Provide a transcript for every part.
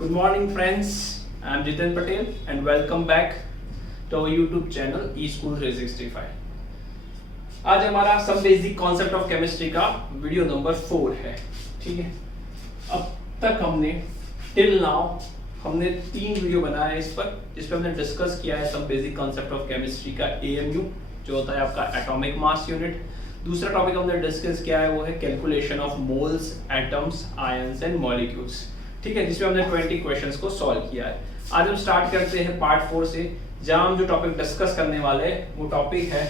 Good morning, friends. I'm Jiten Patel and welcome back to our YouTube channel eSchool 365. आज हमारा सब basic concept of chemistry का video number 4 है। ठीक है, अब तक हमने टिल नाउ हमने 3 वीडियो बनाया है इस पर, जिसपे हमने डिस्कस किया है सब बेसिक कॉन्सेप्ट ऑफ केमिस्ट्री का AMU जो होता है आपका एटॉमिक मास यूनिट। दूसरा टॉपिक हमने डिस्कस किया है वो है calculation of moles, atoms, ions and molecules. ठीक है, जिसमें हमने 20 क्वेश्चंस को सॉल्व किया है। आज हम स्टार्ट करते हैं पार्ट 4 से, जहां हम जो टॉपिक डिस्कस करने वाले हैं वो टॉपिक है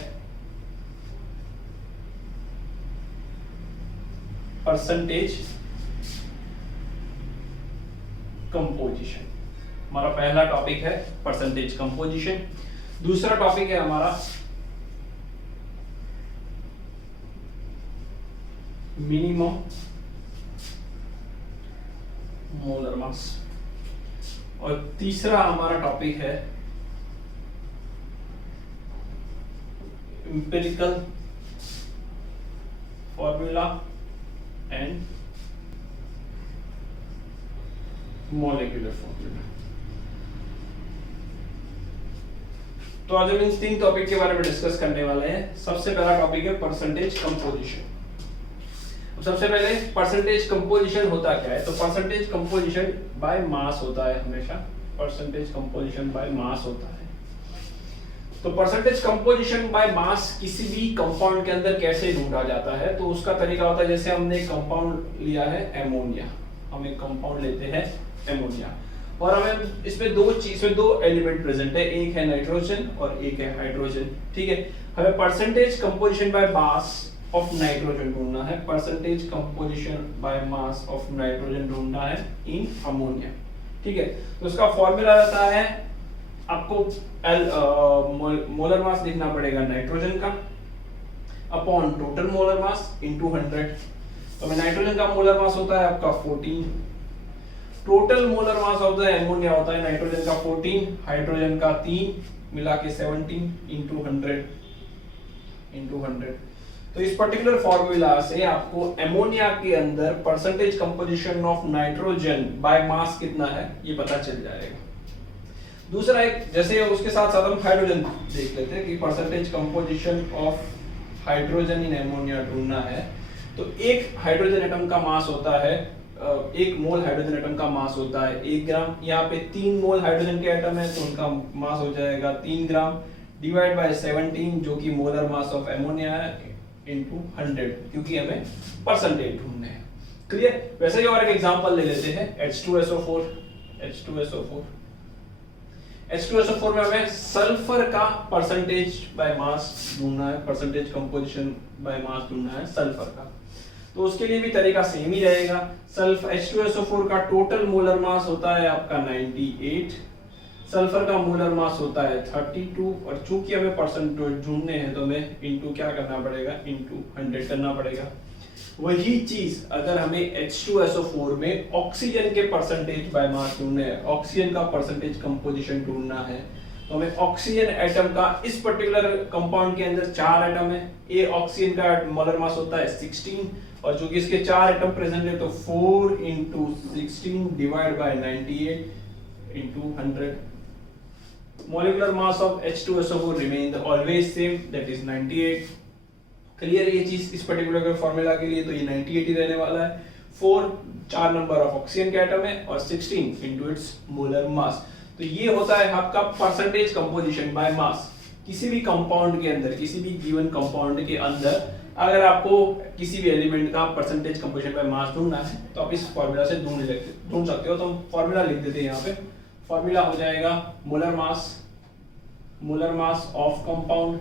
परसेंटेज कंपोजिशन। हमारा पहला टॉपिक है परसेंटेज कंपोजिशन। दूसरा टॉपिक है हमारा मिनिमम मोलर मास, और तीसरा हमारा टॉपिक है empirical formula and molecular formula. तो आज हम इन 3 टॉपिक के बारे में डिस्कस करने वाले हैं। सबसे पहला टॉपिक है परसेंटेज कंपोजिशन। सबसे पहले परसेंटेज कंपोजिशन होता क्या है? तो परसेंटेज कंपोजिशन बाय मास होता है हमेशा। परसेंटेज कंपोजिशन बाय मास होता है। तो परसेंटेज कंपोजिशन बाय मास किसी भी कंपाउंड के अंदर कैसे ढूंढा जाता है? तो उसका तरीका होता है, जैसे हमने एक कंपाउंड लिया है एमोनिया, हम एक कंपाउंड लेते हैं एमोनिया, और हमें इसमें दो एलिमेंट प्रेजेंट है, एक है नाइट्रोजन और एक है हाइड्रोजन। ठीक है, हमें percentage composition by mass of nitrogen ढूंढना है, percentage composition by mass of nitrogen ढूंढना है इन अमोनिया। ठीक है, तो उसका फॉर्मूला रहता है, आपको मोलर मास लिखना पड़ेगा नाइट्रोजन का upon total molar mass into 100। तो नाइट्रोजन का मोलर मास होता है आपका 14, total molar mass of the ammonia होता है नाइट्रोजन का 14, हाइड्रोजन का 3 मिला के 17 इनटू 100। तो इस पर्टिकुलर फॉर्मूला से आपको एमोनिया के अंदर percentage composition of nitrogen by mass कितना है ये पता चल जाएगा। दूसरा एक, जैसे उसके साथ साथ हम हाइड्रोजन देख लेते हैं कि percentage composition of hydrogen in ammonia ढूंढना है। तो एक हाइड्रोजन एटम का मास होता है, एक मोल हाइड्रोजन एटम का मास होता है 1 ग्राम। यहाँ पे 3 मोल हाइड्रोजन के एटम है तो उनका मास हो जाएगा 3 ग्राम डिवाइड बाय 17 जो कि मोलर मास ऑफ एमोनिया है इनटू 100, क्योंकि हमें परसेंटेज ढूंढने हैं। क्लियर? वैसे ही और एक एग्जांपल ले लेते हैं H2SO4 में हमें सल्फर का परसेंटेज बाय मास ढूंढना है, परसेंटेज कंपोजिशन बाय मास ढूंढना है सल्फर का। तो उसके लिए भी तरीका सेम ही रहेगा। H2SO4 का टोटल मोलर मास होता है आपका 98, सल्फर का मोलर मास होता है 32, और चूंकि हमें परसेंटेज ढूंढने हैं तो हमें इनटू क्या करना पड़ेगा, इनटू 100 करना पड़ेगा। वही चीज अगर हमें H2SO4 में ऑक्सीजन के परसेंटेज बाय मास ढूंढने हैं, ऑक्सीजन का परसेंटेज कंपोजिशन ढूंढना है, तो हमें ऑक्सीजन एटम का, इस पर्टिकुलर कंपाउंड के अंदर 4 एटम है, ए ऑक्सीजन का मोलर मास होता है 16, और चूंकि इसके 4 एटम प्रेजेंट है तो 4 × 16 divide by 98 × 100। Molecular mass of H2SO4 remain always same, that is 98। Clear ये चीज इस पर्टिकुलर फॉर्मूला के लिए? तो ये 98 ही रहने वाला है। 4 नंबर ऑफ ऑक्सीजन के एटम है और 16 इनटू इट्स मोलर मास। तो ये होता है आपका परसेंटेज कंपोजिशन बाय मास। किसी भी कंपाउंड के अंदर, किसी भी गिवन कंपाउंड के अंदर अगर आपको किसी भी एलिमेंट का परसेंटेज कंपोजिशन बाय मास ढूंढना है तो आप इस फॉर्मूला से ढूंढ सकते हो। तो हम फॉर्मूला लिख देते हैं यहाँ पे। फॉर्मूला हो जाएगा मोलर मास ऑफ कंपाउंड,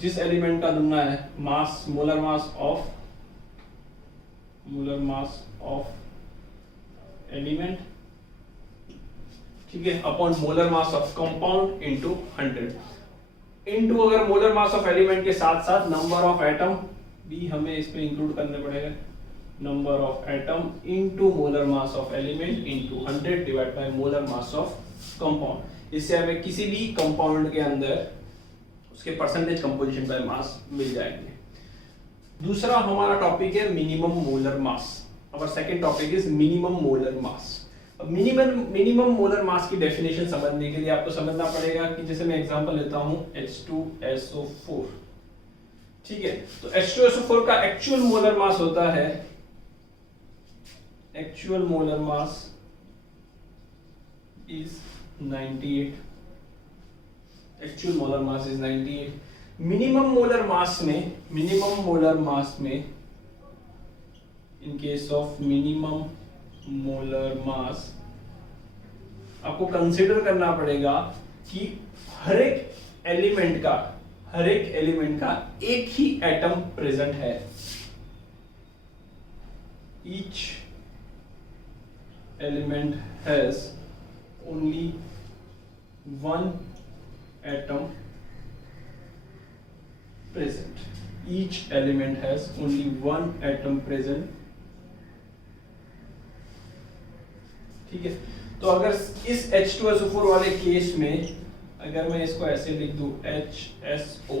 जिस एलिमेंट का ढूंढना है मास, मोलर मास ऑफ एलिमेंट, ठीक है, upon molar mass of compound into 100। Into अगर मोलर मास ऑफ एलिमेंट के साथ साथ नंबर ऑफ एटम भी हमें इसमें इंक्लूड करने पड़ेगा, number of atom into molar mass of element into 100 divide by molar mass of compound. इससे हमें किसी भी कंपाउंड के अंदर उसके परसेंटेज कंपोजिशन बाय मास मिल जाएंगे। दूसरा हमारा टॉपिक है minimum molar mass. Our second topic is minimum molar मास। अब मिनिमम मोलर मास की डेफिनेशन समझने के लिए आपको समझना पड़ेगा कि जैसे मैं एग्जांपल लेता हूं H2SO4, ठीक है। तो H2SO4 का एक्चुअल मोलर मास होता है, actual molar mass is 98, actual molar mass is 98। Minimum molar mass में in case of minimum molar mass आपको कंसीडर करना पड़ेगा कि हर एक एलिमेंट का एक ही एटम प्रेजेंट है। Each element has only one atom present. Each element has only one atom present. ठीक है। तो अगर इस H2SO4 वाले केस में अगर मैं इसको ऐसे लिख दूं HSO,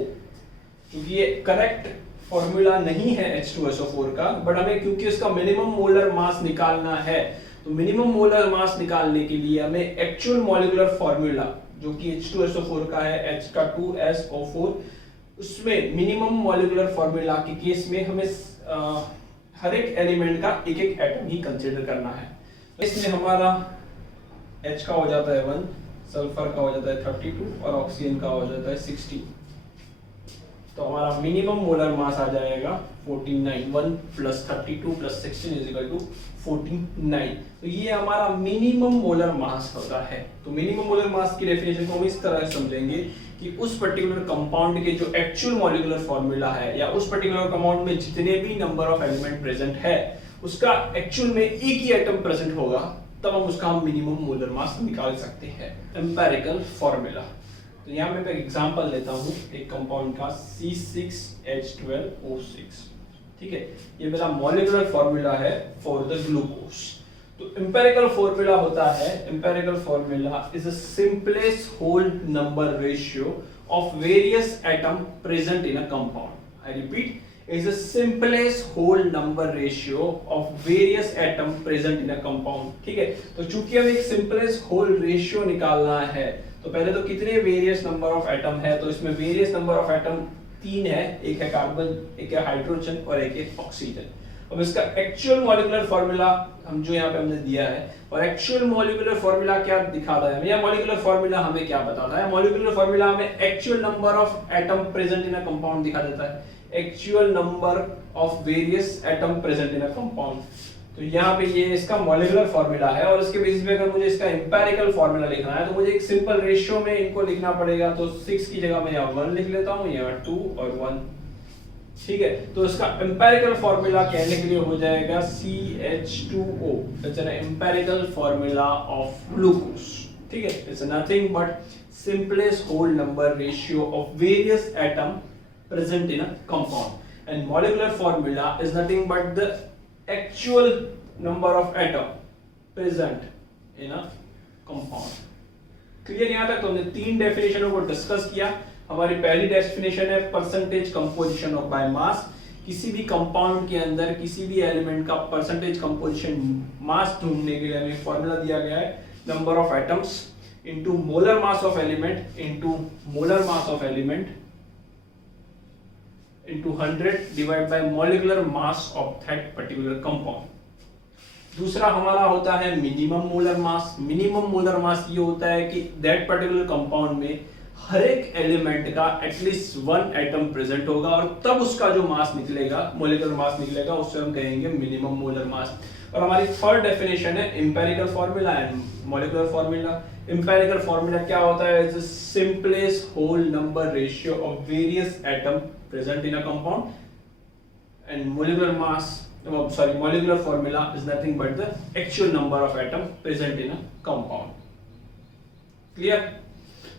क्योंकि ये करेक्ट फॉर्मूला नहीं है H2SO4 का, बट हमें क्योंकि इसका मिनिमम मोलर मास निकालना है, तो मिनिमम मोलर मास निकालने के लिए हमें एक्चुअल मॉलिक्यूलर फॉर्मूला जो कि H2SO4 का है, H का 2SO4, उसमें मिनिमम मॉलिक्यूलर फॉर्मूला के केस में हमें हर एक एलिमेंट का एक एक एटम ही कंसीडर करना है। तो इसमें हमारा H का हो जाता है 1, सल्फर का हो जाता है 32 और ऑक्सीजन का हो जाता है 16। तो हमारा मिनिमम मोलर मास आ जाएगा 49, 1 + 32 + 16 = 49। तो ये हमारा मिनिमम मोलर मास होता है। तो मिनिमम मोलर मास की डेफिनेशन को हम इस तरह समझेंगे कि उस पर्टिकुलर कंपाउंड के जो एक्चुअल मॉलिक्यूलर फॉर्मूला है या उस पर्टिकुलर कंपाउंड में जितने भी नंबर ऑफ एलिमेंट प्रेजेंट है उसका एक्चुअल में एक ही एटम प्रेजेंट होगा, तब हम उसका मिनिमम मोलर मास निकाल सकते हैं। एम्पिरिकल फॉर्मूला, तो यहाँ मैं एक एग्जांपल लेता हूँ एक कंपाउंड का C6H12O6, ठीक है। ये मेरा मॉलिक्यूलर फॉर्मूला है फॉर द ग्लूकोज। तो एम्पिरिकल फॉर्मूला होता है, empirical formula is the simplest whole number ratio of various atom present in a compound. I repeat, is the simplest whole number ratio of various atom present in a compound, ठीक है। तो चूंकि हमें एक simplest whole ratio निकालना है, तो पहले तो कितने वेरियस नंबर ऑफ एटम है, तो इसमें वेरियस नंबर ऑफ एटम 3 है, एक है कार्बन, एक है हाइड्रोजन और एक है ऑक्सीजन। अब इसका एक्चुअल मॉलिक्यूलर फॉर्मूला हम जो यहाँ पे हमने दिया है, और एक्चुअल मॉलिक्यूलर फॉर्मूला क्या दिखाता है, या मॉलिक्यूलर फॉर्मूला हमें क्या बताता है, मॉलिक्यूलर फॉर्मूला हमें actual number of atom present in a compound दिखा देता है, actual number of various atom present in a compound. तो यहाँ पे ये इसका मॉलिक्यूलर फॉर्मूला है, और इसके बेसिस पे अगर मुझे इसका एम्पिरिकल फॉर्मूला लिखना है तो मुझे एक सिंपल रेशियो में इनको लिखना पड़ेगा। तो 6 की जगह मैं यहाँ 1 लिख लेता हूँ, यहाँ 2 और 1, ठीक है। तो इसका एम्पिरिकल फॉर्मूला कहने के लिए हो जाएगा CH2O, it's an empirical formula of glucose, ठीक है। It's nothing but simplest whole number ratio of various atom present in a compound, and molecular formula is nothing but the actual number of atom present in a compound. Clear यहाँ तक? तो हमने 3 डेफिनेशनों को discuss किया। हमारी पहली definition है percentage composition of by mass. किसी भी कंपाउंड के अंदर किसी भी एलिमेंट का परसेंटेज कंपोजिशन मास ढूंढने के लिए हमें फॉर्मूला दिया गया है, number of atoms into molar mass of element into molar mass of element into 100 divided by molecular mass of that particular compound। दूसरा हमारा होता है मिनिमम मोलर मास। मिनिमम मोलर मास ये होता है कि that particular compound में हर एक एलिमेंट का एटलीस्ट 1 एटम प्रेजेंट होगा, और तब उसका जो मास निकलेगा, मोलिकुलर मास निकलेगा, उससे हम कहेंगे मिनिमम मोलर मास। और हमारी थर्ड डेफिनेशन है empirical formula and molecular formula. Empirical formula क्या होता है? It's the simplest whole number ratio of various atom present in a compound, and molecular formula is nothing but the actual number of atom present in a compound. Clear?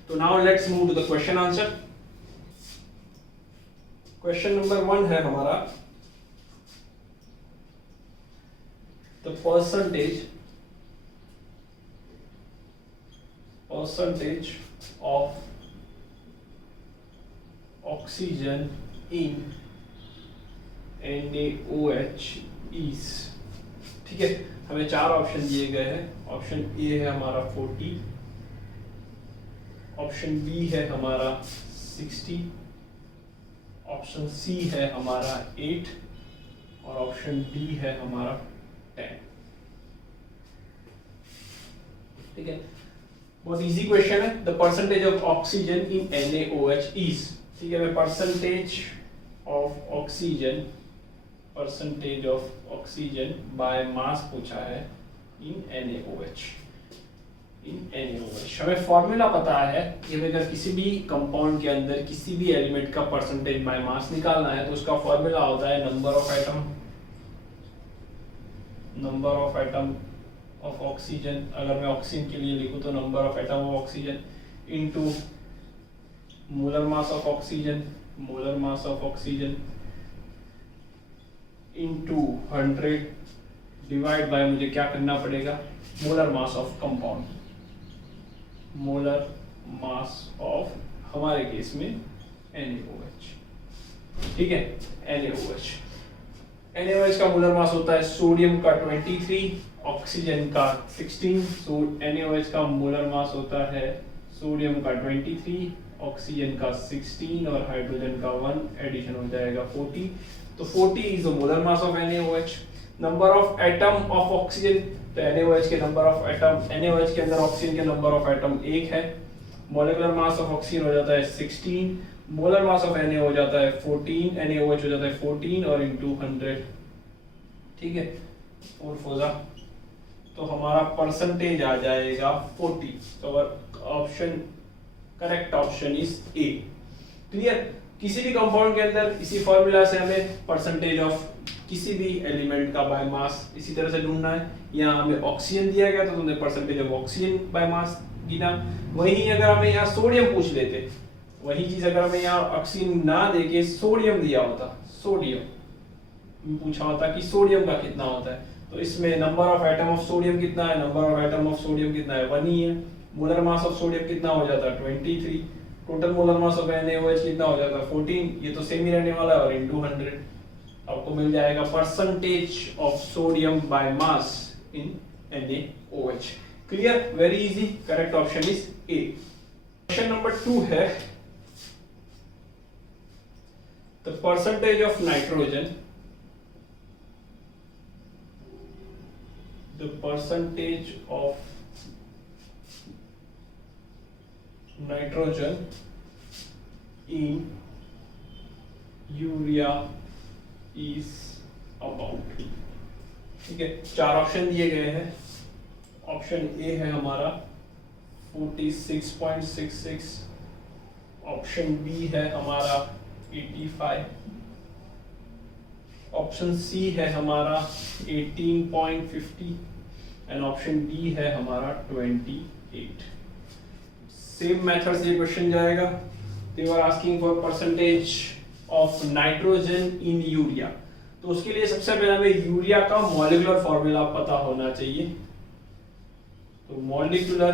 So now let's move to the question answer. Question number 1 है हमारा, the percentage of oxygen in NaOH is। ठीक है, हमें 4 option दिए गए हैं। Option A है हमारा 40, ऑप्शन बी है हमारा 60, ऑप्शन सी है हमारा 8 और ऑप्शन डी है हमारा 10। ठीक है, बहुत इजी क्वेश्चन है। The percentage of oxygen in NaOH is. ठीक है, percentage of oxygen by mass पूछा है इन NaOH। हमें फॉर्मूला पता है कि अगर किसी भी कंपाउंड के अंदर किसी भी एलिमेंट का परसेंटेज बाय मास निकालना है तो उसका फॉर्मूला होता है number of atom of oxygen. अगर मैं ऑक्सीजन के लिए लिखूं तो number of atom of oxygen into molar mass of oxygen into 100 divide by मुझे क्या करना पड़ेगा, molar mass of compound, molar mass of हमारे केस में NaOH। ठीक है, NaOH का मोलर मास होता है सोडियम का 23, ऑक्सीजन का 16। सो NaOH का मोलर मास होता है सोडियम का 23, ऑक्सीजन का 16 और हाइड्रोजन का 1, एडिशन हो जाएगा 40। तो 40 is the molar mass of NaOH। Number of atom of oxygen, तो NaOH के नंबर ऑफ एटम, NaOH के अंदर ऑक्सीजन के नंबर ऑफ एटम 1 है। मॉलिक्यूलर मास ऑफ ऑक्सीजन हो जाता है 16, मोलर मास ऑफ Na हो जाता है 14, NaOH हो जाता है 14 और इनटू 100। ठीक है, 4 4 तो हमारा परसेंटेज आ जाएगा 40। तो option correct option is a. Clear, किसी भी कंपाउंड के अंदर इसी फॉर्मूला से हमें परसेंटेज ऑफ किसी भी एलिमेंट का बाय मास इसी तरह से ढूंढना है। यहाँ हमें ऑक्सीजन दिया गया तो तुमने percentage of oxygen by mass गिना। वहीं अगर हमें यहाँ सोडियम पूछ लेते, वही चीज अगर हमें यहाँ ऑक्सीजन ना देके सोडियम दिया होता, सोडियम पूछा होता कि सोडियम का कितना होता है, तो इसमें number of atom of sodium कितना है, number of atom of sodium कितना है, 1 ही है। मोलर मास ऑफ सोडियम कितना हो जाता है 23, total molar mass of NaOH कितना हो जाता है 14, ये तो सेम ही रहने वाला है, और इनटू 100 आपको मिल जाएगा percentage of sodium by mass in NaOH। Clear, very easy, correct option is a. Question number 2 है the percentage of nitrogen, the percentage of nitrogen in urea is about। ठीक है, 4 ऑप्शन दिए गए हैं। ऑप्शन ए है हमारा 46.66, option B है हमारा 85, ऑप्शन सी है हमारा 18.50 एंड ऑप्शन डी है हमारा 28। सेम मेथड से क्वेश्चन जाएगा। They were asking for percentage of nitrogen in urea. तो उसके लिए सबसे पहले हमें यूरिया का मॉलिक्यूलर फॉर्मूला पता होना चाहिए। तो molecular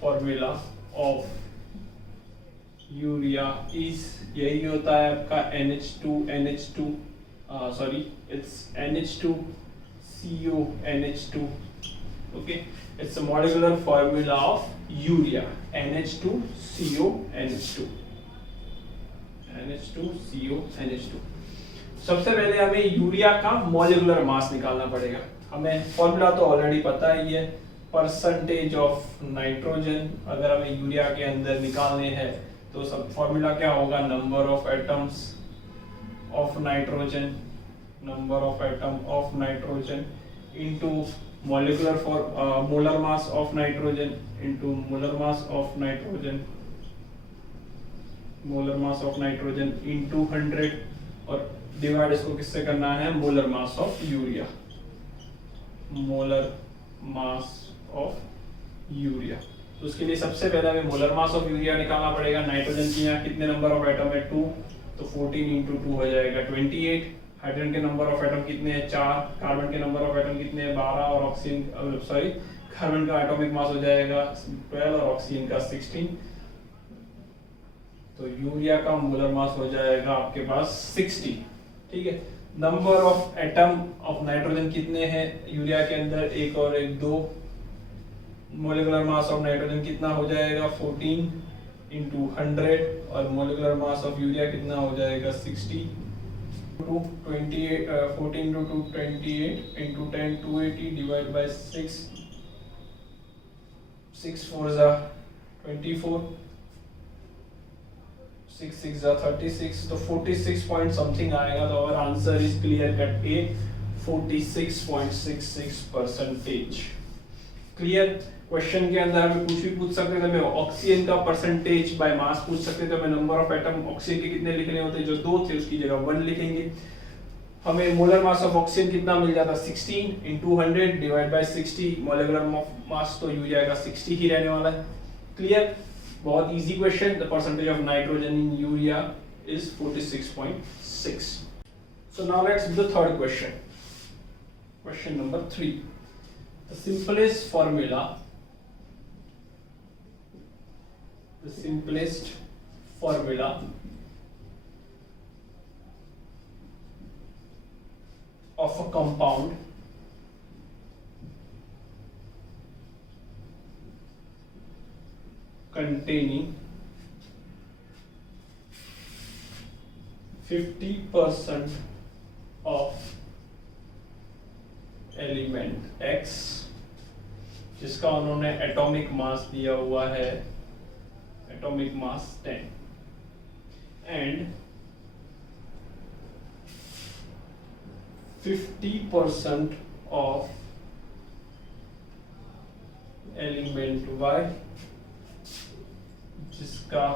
formula of urea is, यही होता है आपका NH2 sorry it's NH2CONH2। Okay, it's a molecular formula of urea NH2CONH2। सबसे पहले हमें यूरिया का मॉलिक्यूलर मास निकालना पड़ेगा। हमें फॉर्मूला तो ऑलरेडी पता ही है, परसेंटेज ऑफ नाइट्रोजन अगर हमें यूरिया के अंदर निकालने हैं तो सब फॉर्मूला क्या होगा, number of atoms of nitrogen, into molecular molar mass of nitrogen into molar mass of nitrogen into 100 और डिवाइड इसको किससे करना है, मोलर मास ऑफ यूरिया, तो उसके लिए सबसे पहले हमें मोलर मास ऑफ यूरिया निकालना पड़ेगा। नाइट्रोजन की यहाँ कितने नंबर ऑफ एटम है 2, तो 14 इंटू 2 हो जाएगा 28। हाइड्रोजन के नंबर ऑफ एटम कितने हैं 4, कार्बन के नंबर ऑफ एटम कितने हैं 12 और ऑक्सीजन कार्बन का एटॉमिक मास हो जाएगा 12 और ऑक्सीजन का 16। तो यूरिया का मोलर मास हो जाएगा आपके पास 60। ठीक है, number of atom of nitrogen कितने हैं यूरिया के अंदर, एक और एक 2। मोलिकुलर मास ऑफ नाइट्रोजन कितना हो जाएगा 14 इंटू 100 और मोलिकुलर मास ऑफ यूरिया कितना हो जाएगा 60 to 28 14 into 2 28 into 10 280 divide by 6 6 4 जा 24 6 6 जा 36 तो 46 पॉइंट समथिंग आएगा। तो और answer is clear cut A 46.66%। Clear. Question के अंदर हमें कुछ भी पूछ सकते थे, मैं ऑक्सीजन का परसेंटेज बाय मास पूछ सकते थे, मैं नंबर ऑफ एटम ऑक्सीजन के कितने लिखने होते, जो 2 थे उसकी जगह 1 लिखेंगे। हमें मोलर मास ऑफ ऑक्सीजन कितना मिल जाता 16 into 100 divide by 60। Molecular mass तो यूरिया का 60 ही रहने वाला है। क्लियर, बहुत easy question. The percentage of nitrogen in urea is 46.6। So now let's do the third question, question number 3। The simplest formula of a compound containing 50% of element X, जिसका उन्होंने atomic mass दिया हुआ है atomic mass 10 and 50% of element Y, जिसका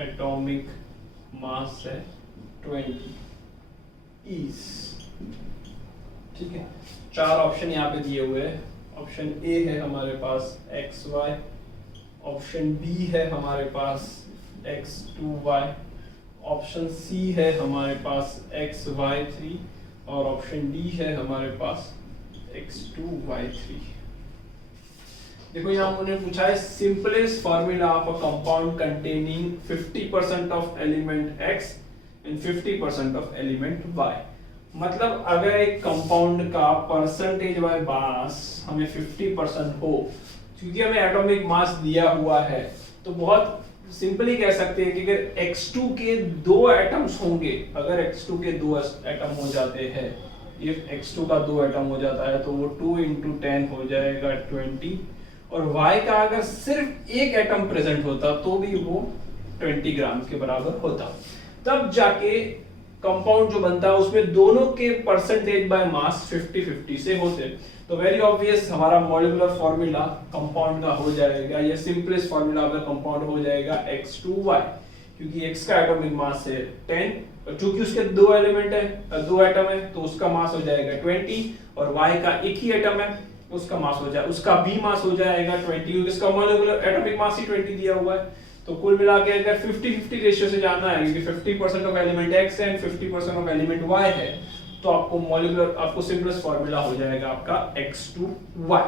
atomic mass है 20 is. ठीक है, 4 option यहाँ पे दिए हुए हैं। ऑप्शन ए है हमारे पास XY, ऑप्शन बी है हमारे पास X2Y, ऑप्शन सी है हमारे पास XY3 और ऑप्शन डी है हमारे पास X2Y3। देखो यहाँ उन्होंने पूछा है simplest formula of a compound containing 50% of element X and 50% of element Y। मतलब अगर एक कंपाउंड का परसेंटेज बाय मास हमें 50% हो, क्योंकि हमें एटॉमिक मास दिया हुआ है, तो बहुत सिंपली कह सकते हैं कि अगर X2 के 2 एटम्स होंगे, अगर X2 के 2 एटम हो जाते हैं, इफ X2 का 2 एटम हो जाता है तो वो 2 इंटू 10 हो जाएगा 20, और Y का अगर सिर्फ एक एटम प्रेजेंट होता तो भी वो 20 ग्राम के बराबर होता। तब जाके कंपाउंड जो बनता है उसमें दोनों के परसेंटेज बाय मास 50-50 से होते। तो वेरी ऑब्वियस हमारा मॉलिक्यूलर फॉर्मूला कंपाउंड का हो जाएगा, ये simplest formula of the compound हो जाएगा X2Y, क्योंकि X का एटॉमिक मास है 10 और चूंकि उसके 2 एलिमेंट है 2 एटम है तो उसका मास हो जाएगा 20, और Y का एक ही एटम है उसका मास हो जाएगा, उसका भी मास हो जाएगा 20, क्योंकि इसका मॉलिक्यूलर एटॉमिक मास ही 20 दिया हुआ है। तो कुल मिला के अगर 50-50 रेशियो से जाना है, क्योंकि 50% ऑफ एलिमेंट X है एंड 50% ऑफ एलिमेंट Y है, तो आपको मॉलिक्यूलर आपको सिंपलेस्ट फॉर्मूला हो जाएगा आपका X2Y।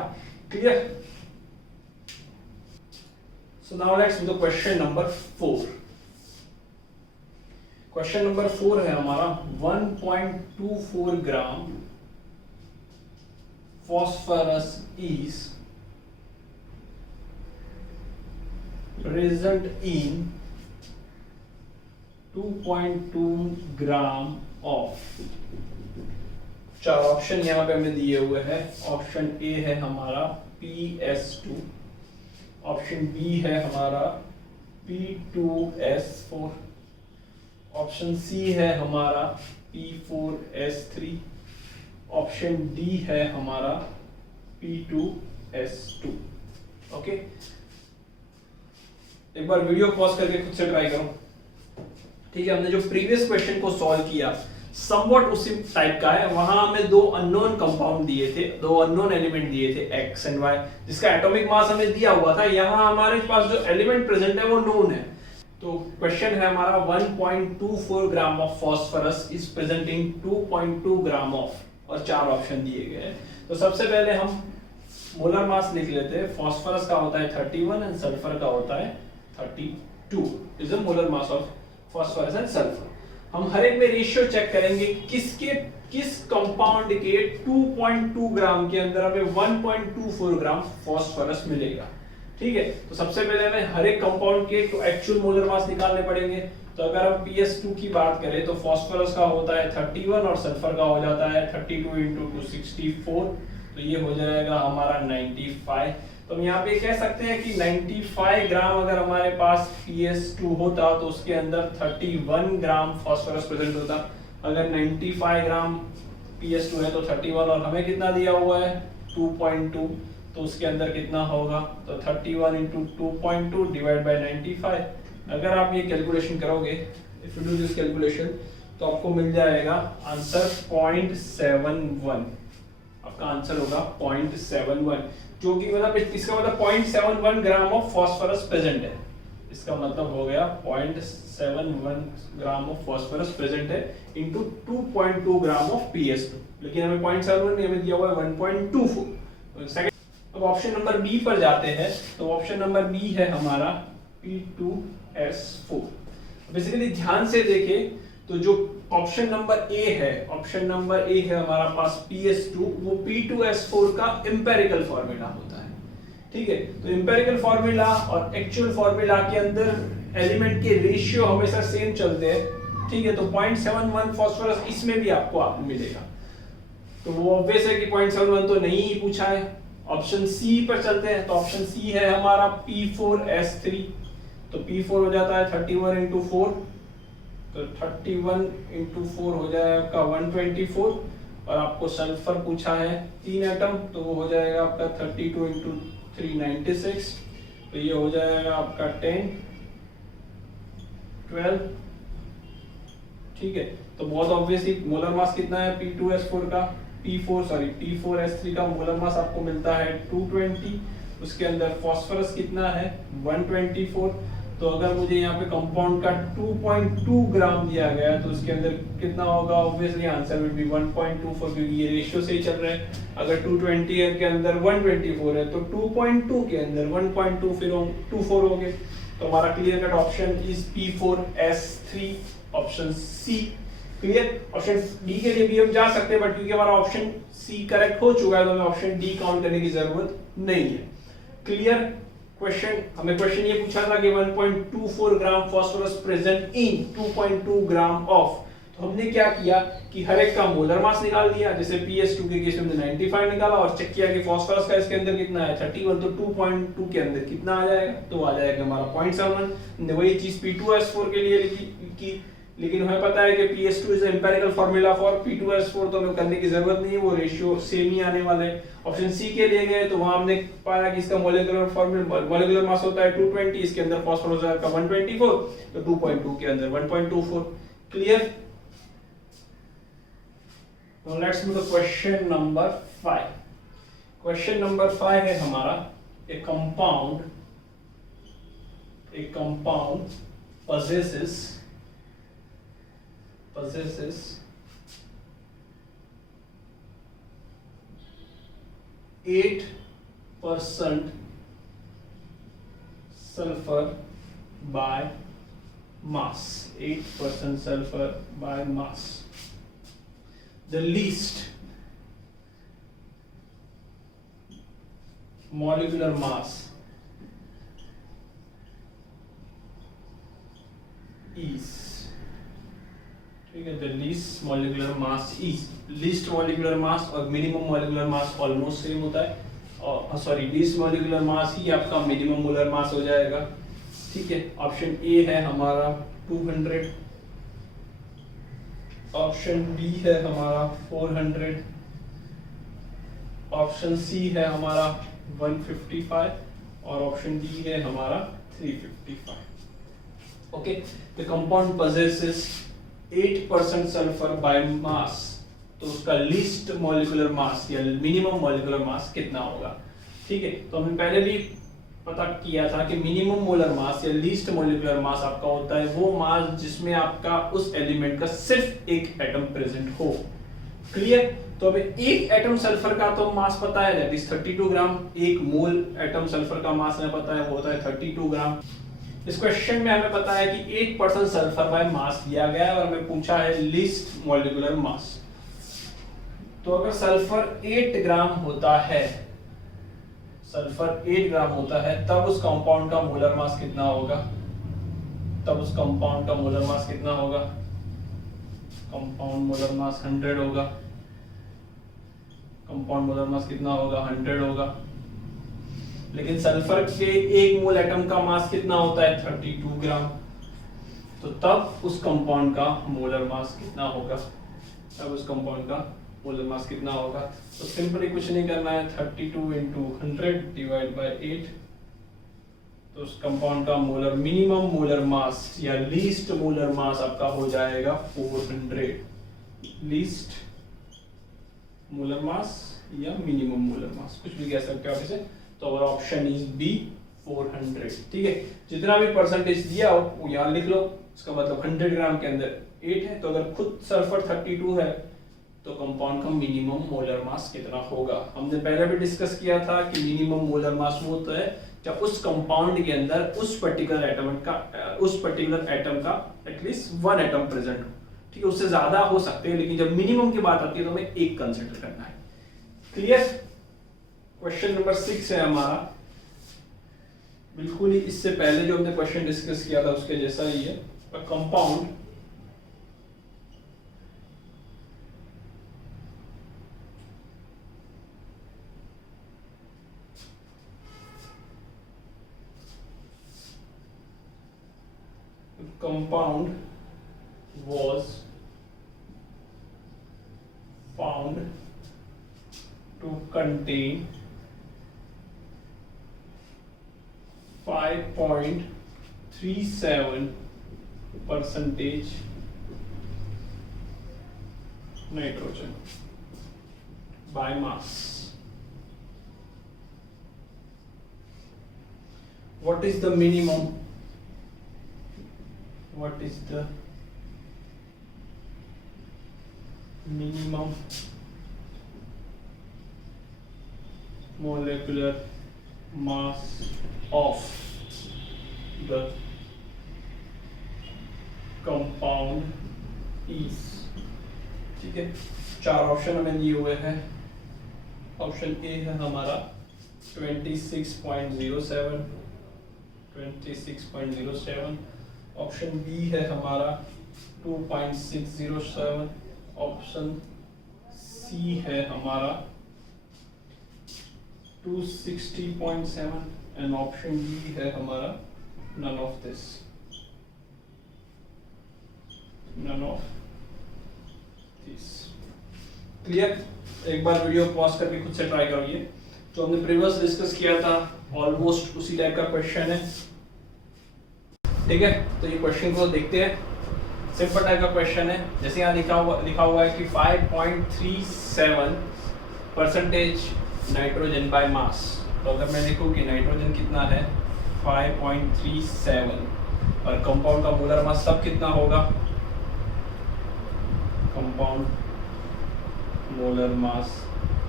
Clear. So now let's do the question number 4। Question number 4 है हमारा 1.24 ग्राम phosphorus is present in 2.2 gram of. 4 option यहां पे हमें दिए हुए हैं। ऑप्शन ए है हमारा PS2, ऑप्शन बी है हमारा P2S4, ऑप्शन सी है हमारा P4S3, ऑप्शन डी है हमारा P2S2। ओके, एक बार वीडियो पॉज करके खुद से ट्राई करो। ठीक है, हमने जो प्रीवियस क्वेश्चन को सॉल्व किया समवॉट उसी टाइप का है। वहां हमें 2 अननोन कंपाउंड दिए थे, 2 अननोन एलिमेंट दिए थे X एंड Y, जिसका एटॉमिक मास हमें दिया हुआ था। यहाँ हमारे पास जो एलिमेंट प्रेजेंट है वो नोन है। तो क्वेश्चन है हमारा 1.24 gram of phosphorus is present in 2.2 gram of, और 4 ऑप्शन दिए गए हैं। तो सबसे पहले हम मोलर मास लिख लेते हैं। फॉस्फोरस का होता है 31 एंड सल्फर का होता है 32। 2 is the molar mass of phosphorus and sulphur. हम हर एक में रेशियो चेक करेंगे किस कंपाउंड के 2.2 ग्राम के अंदर हमें 1.24 ग्राम फास्फोरस मिलेगा। ठीक है, तो सबसे पहले हमें हर एक कंपाउंड के तो एक्चुअल मोलर मास निकालने पड़ेंगे। तो अगर हम PS2 की बात करें तो फास्फोरस का होता है 31 और सल्फर का हो जाता है 32 × 2 64, तो ये हो जाएगा हमारा 95। तो हम यहाँ पे कह सकते हैं कि 95 ग्राम अगर हमारे पास PS2 होता तो उसके अंदर 31 ग्राम फास्फोरस प्रेजेंट होता। अगर 95 ग्राम PS2 है तो 31 और हमें कितना दिया हुआ है 2.2, तो उसके अंदर कितना होगा, तो 31 × 2.2 डिवाइड बाय 95। अगर आप ये कैलकुलेशन करोगे, if you do this calculation, तो आपको मिल जाएगा आंसर 0.71। आपका आंसर होगा 0.71, जो कि मतलब इसका मतलब 0.71 ग्राम ऑफ फास्फोरस प्रेजेंट है। इसका मतलब हो गया 0.71 ग्राम ऑफ फास्फोरस प्रेजेंट है इनटू 2.2 ग्राम ऑफ PS2, लेकिन हमें 0.71 नहीं, हमें दिया हुआ है 1.24। सेकंड, अब ऑप्शन नंबर बी पर जाते हैं। तो ऑप्शन नंबर बी है हमारा P2S4। बेसिकली ध्यान से देखें तो जो ऑप्शन नंबर ए है, हमारा पास PS2, वो P2S4 का एम्पिरिकल फॉर्मूला होता है। ठीक है, तो एम्पिरिकल फॉर्मूला और एक्चुअल फॉर्मूला के अंदर एलिमेंट के रेशियो हमेशा सेम चलते हैं। ठीक है, तो 0.71 फास्फोरस इसमें भी आपको मिलेगा। तो वो ऑब्वियस है कि 0.71 तो नहीं ही पूछा है। ऑप्शन सी पर चलते हैं, तो ऑप्शन सी है हमारा P4S3। तो P4 हो जाता है 31 × 4, तो 31 × 4 हो जाएगा आपका 124, और आपको सल्फर पूछा है 3 एटम, तो वो हो जाएगा आपका 32 × 3 96, तो ये हो जाएगा आपका 10 12। ठीक है, तो बहुत ऑब्वियसली मोलर मास कितना है P2S4 का, P4S3 का मोलर मास आपको मिलता है 220। उसके अंदर फास्फोरस कितना है 124। तो अगर मुझे यहाँ पे कंपाउंड का 2.2 ग्राम दिया गया तो उसके अंदर कितना होगा, ऑब्वियसली आंसर विल बी 1.24, क्योंकि ये रेशियो से ही चल रहा है। अगर 220 के अंदर 124 है तो 2.2 के अंदर 1.2 फिर 24 हो गए। तो हमारा clear cut option is P4S3, option C. Clear, option D के लिए भी हम जा सकते हैं, बट क्योंकि हमारा ऑप्शन सी करेक्ट हो चुका है तो हमें ऑप्शन डी काउंट करने की जरूरत नहीं है। क्लियर क्वेश्चन, हमें क्वेश्चन ये पूछा था कि 1.24 gram phosphorus present in 2.2 gram of, तो हमने क्या किया कि हर एक का मोलर मास निकाल दिया। जैसे PS2 के केस में हमने 95 निकाला और चेक किया कि फास्फोरस का इसके अंदर कितना है 31, तो 2.2 के अंदर कितना आ जाएगा, तो आ जाएगा हमारा 0.7। वही चीज P2S4 के लिए की, लेकिन हमें पता है कि PS2 is empirical formula for P2S4, तो हमें करने की जरूरत नहीं है, वो रेशियो सेम ही आने वाले हैं। ऑप्शन सी के लिए गए तो वहां हमने पाया कि इसका मॉलिक्यूलर मास होता है 220, इसके अंदर फास्फोरस का 124, तो 2.2 के अंदर 1.24। Clear, now let's move to question number 5। Question number 5 है हमारा a compound possesses 8% sulfur by mass. 8% sulfur by mass. The least molecular mass is, ठीक है, the least molecular mass is, least molecular mass और minimum molecular mass almost same होता है, और sorry least molecular mass ही आपका minimum molar mass हो जाएगा। ठीक है, ऑप्शन ए है हमारा 200, ऑप्शन बी है हमारा 400, ऑप्शन सी है हमारा 155 और ऑप्शन डी है हमारा 355। Okay, the compound possesses 8% sulphur by mass, तो उसका लीस्ट मॉलिक्यूलर मास या मिनिमम मॉलिक्यूलर मास कितना होगा। ठीक है, तो हमने पहले भी पता किया था कि मिनिमम मोलर मास या लीस्ट मॉलिक्यूलर मास आपका होता है वो मास जिसमें आपका उस एलिमेंट का सिर्फ एक एटम प्रेजेंट हो। क्लियर, तो हमें एक एटम सल्फर का तो मास पता है दैट इज 32 ग्राम, एक मोल एटम सल्फर का मास हमें पता है वो होता है 32 ग्राम। इस क्वेश्चन में हमें पता है कि 8% सल्फर बाय मास दिया गया है और हमें पूछा है लीस्ट मॉलिक्यूलर मास। तो अगर सल्फर 8 ग्राम होता है, सल्फर 8 ग्राम होता है, तब उस कंपाउंड का मोलर मास कितना होगा? तब उस कंपाउंड का मोलर मास कितना होगा? कंपाउंड मोलर मास 100 होगा। कंपाउंड मोलर मास कितना होगा? 100 होगा। लेकिन सल्फर के एक मोल एटम का मास कितना होता है? 32 ग्राम। तो तब उस कंपाउंड का मोलर मास कितना होगा? तब उस कंपाउंड का मोलर मास कितना होगा? तो सिंपली कुछ नहीं करना है, 32 इंटू 100 डिवाइड बाय 8। तो उस कंपाउंड का मोलर मिनिमम मोलर मास या लीस्ट मोलर मास आपका हो जाएगा 400। लीस्ट मोलर मास या मिनिमम मोलर मास, कुछ भी कह सकते हो आप इसे। तो अवर ऑप्शन इज बी 400। ठीक है, जितना भी परसेंटेज दिया हो वो यहाँ लिख लो। इसका मतलब 100 ग्राम के अंदर 8 है, तो अगर खुद सल्फर 32 है तो कंपाउंड का मिनिमम मोलर मास कितना होगा? हमने पहले भी डिस्कस किया था कि मिनिमम मोलर मास वो होता है जब उस कंपाउंड के अंदर उस पर्टिकुलर एटम का एटलीस्ट 1 एटम प्रेजेंट हो। ठीक है, उससे ज्यादा हो सकते हैं, लेकिन जब मिनिमम की बात आती है तो हमें एक कंसीडर करना है। क्लियर? क्वेश्चन नंबर 6 है हमारा, बिल्कुल ही इससे पहले जो हमने क्वेश्चन डिस्कस किया था उसके जैसा ही है। Compound was found to contain 5.37% nitrogen by mass. What is the minimum? What is the minimum molecular mass of the compound is? ठीक है, 4 ऑप्शन हमें दिए हुए हैं। ऑप्शन ए है हमारा 26.07, ऑप्शन बी है हमारा 2.607, ऑप्शन सी है हमारा 260.7 एंड ऑप्शन डी है हमारा none of this, none of this। Clear? एक बार वीडियो पॉज करके खुद से ट्राई करो। ये जो हमने प्रीवियस डिस्कस किया था ऑलमोस्ट उसी टाइप का क्वेश्चन है। ठीक है, तो ये क्वेश्चन को देखते हैं। सिंपल टाइप का क्वेश्चन है, जैसे यहाँ लिखा हुआ है कि 5.37% नाइट्रोजन बाय मास। तो अगर मैं लिखूँ कि नाइट्रोजन कितना है 5.37 और कंपाउंड का मोलर मास तब कितना होगा? कंपाउंड मोलर मास,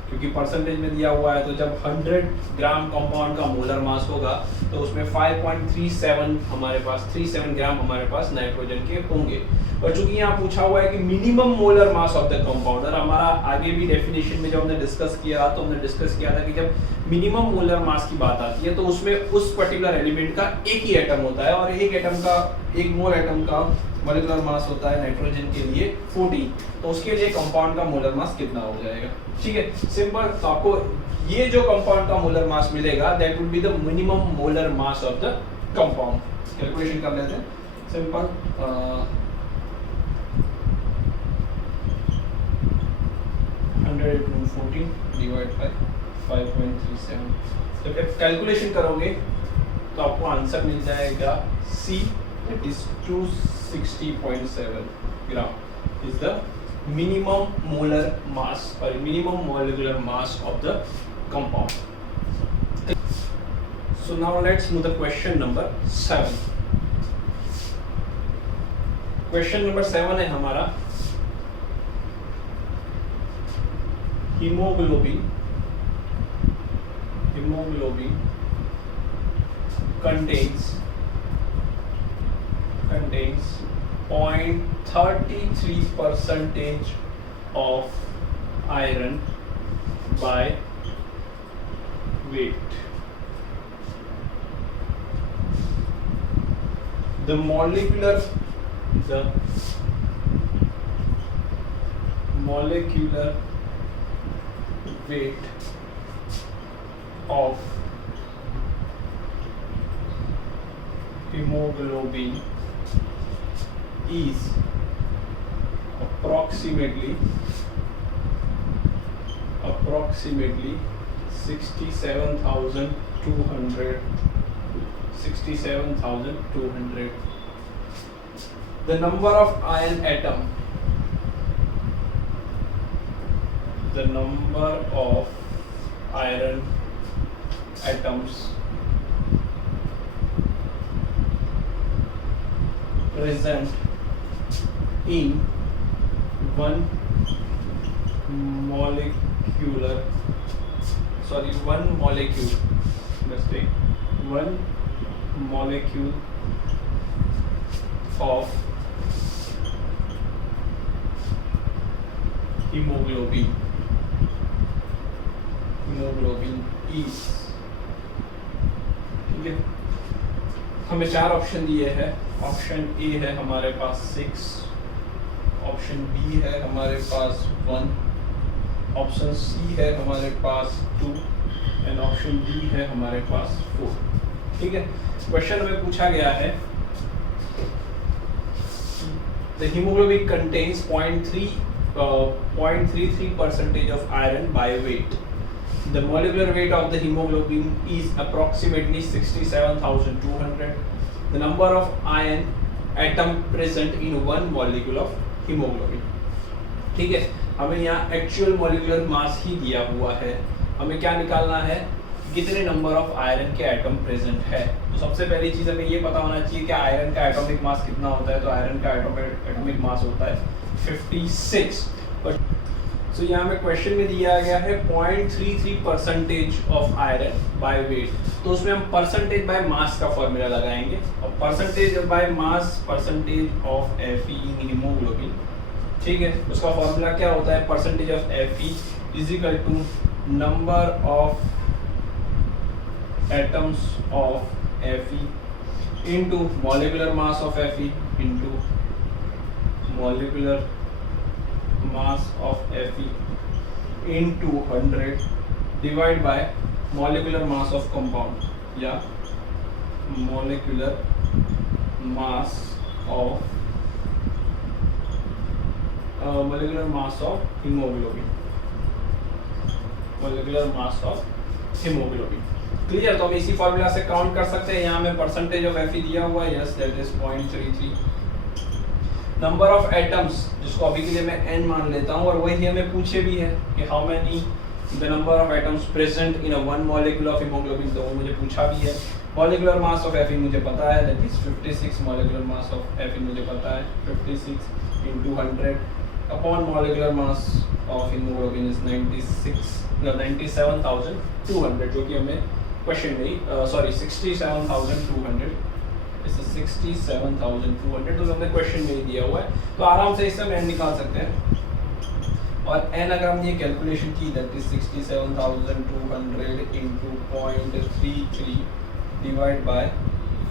क्योंकि परसेंटेज में दिया हुआ है, तो जब 100 ग्राम कंपाउंड का मोलर मास होगा तो उसमें 5.37 हमारे पास 37 ग्राम हमारे पास नाइट्रोजन के होंगे। और चूंकि यहाँ पूछा हुआ है कि minimum molar mass of the compound, और हमारा आगे भी डेफिनेशन में जब हमने डिस्कस किया तो हमने डिस्कस किया था कि जब मिनिमम मोलर मास की बात आती है तो उसमें उस पर्टिकुलर एलिमेंट का एक ही एटम होता है, और एक मोल एटम का मॉलिक्यूलर मास होता है नाइट्रोजन के लिए 40। तो उसके लिए कंपाउंड का मोलर मास कितना हो जाएगा? ठीक है, सिंपल। तो आपको ये जो कंपाउंड का मोलर मास मिलेगा that would be the minimum molar mass of the compound. Calculation कर लेते हैं, सिंपल। 100/14 divide by 5.37। जब आप कैलकुलेशन करोगे तो आपको आंसर मिल जाएगा C, it is 260.7 gram is the minimum molar mass or minimum molecular mass of the compound. So now let's move the question number 7. Question number 7 है हमारा hemoglobin contains contains 0.33% of iron by weight. The molecular weight of hemoglobin is approximately 67,200. The number of iron atoms present in one molecule. Let's take one molecule of hemoglobin is, ठीक है। हमें 4 option दिए हैं। Option A है हमारे पास 6, option B है हमारे पास 1, option C है हमारे पास 2 एंड ऑप्शन डी है हमारे पास 4। ठीक है। क्वेश्चन में पूछा गया है the hemoglobin contains 0.33% of iron by weight. The molecular weight of the hemoglobin is approximately 67,200. The number of iron atom present in one molecule of hemoglobin. ठीक है। हमें यहाँ एक्चुअल मॉलिक्यूलर मास ही दिया हुआ है। हमें क्या निकालना है, कितने नंबर ऑफ आयरन के एटम प्रेजेंट है। तो सबसे पहली चीज हमें ये पता होना चाहिए कि आयरन का एटॉमिक मास कितना होता है। तो आयरन का एटॉमिक मास होता है 56। सो यहाँ में क्वेश्चन में दिया गया है 0.33% ऑफ आयरन बाय वेट। तो उसमें हम परसेंटेज बाय मास का फॉर्मूला लगाएंगे और percentage by mass percentage of Fe in haemoglobin. ठीक है। उसका फॉर्मूला क्या होता है, percentage of Fe is equal to number of atoms of Fe into molecular mass of Fe into molecular mass of Fe into 100 divided by molecular mass of compound या molecular mass of hemoglobin। Clear. तो हम इसी formula से count कर सकते हैं। यहाँ में परसेंटेज ऑफ Fe दिया हुआ है, yes that is 0.33। Number of atoms, जिसको अभी के लिए मैं n मान लेता हूँ, और वही हमें पूछे भी है कि how many the number of atoms present in a one molecule of haemoglobin. तो वो मुझे पूछा भी है। मॉलिक्यूलर मास ऑफ Fe मुझे पता है, that is 56। Molecular mass of Fe मुझे पता है 56 into 100 upon molecular mass of haemoglobin is 97,200, जो कि हमें क्वेश्चन में 67,200 इसे 67,200 तो हमें क्वेश्चन में ही दिया हुआ है। तो आराम से इससे हम n निकाल सकते हैं। और n अगर हमने ये कैलकुलेशन की, that is 67,200 into 0.33 divide by